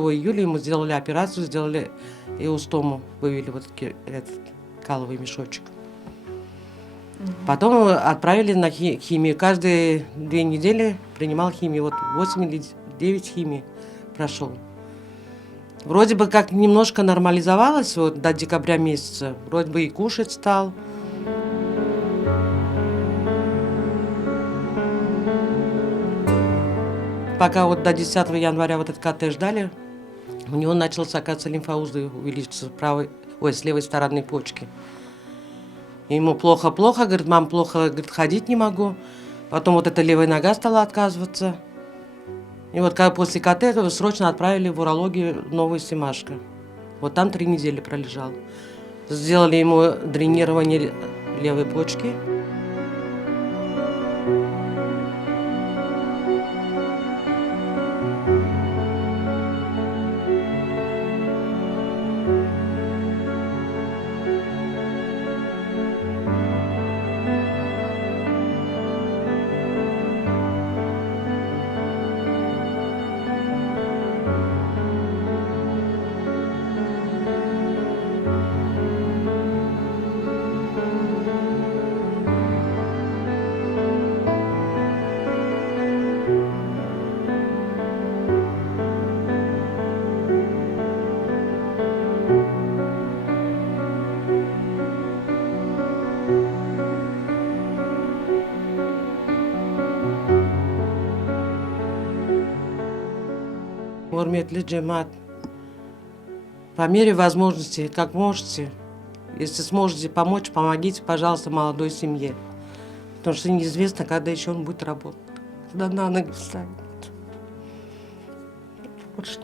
июля ему сделали операцию, сделали эостому, вывели вот этот каловый мешочек. Потом отправили на химию. Каждые 2 недели принимал химию. Вот 8 или 9 химий прошел. Вроде бы как немножко нормализовалось вот до декабря месяца. Вроде бы и кушать стал. Пока вот до 10 января вот этот КТ ждали, у него начался, оказывается, лимфоузлы увеличиваться с левой стороны почки. Ему плохо-плохо, говорит, мам, плохо, говорит, ходить не могу. Потом вот эта левая нога стала отказываться. И вот когда после КТ его срочно отправили в урологию Новую Семашко. Вот там 3 недели пролежал. Сделали ему дренирование левой почки. Урметли джемат, по мере возможности, как можете, если сможете помочь, помогите, пожалуйста, молодой семье. Потому что неизвестно, когда еще он будет работать, когда на ноги встанет. Больше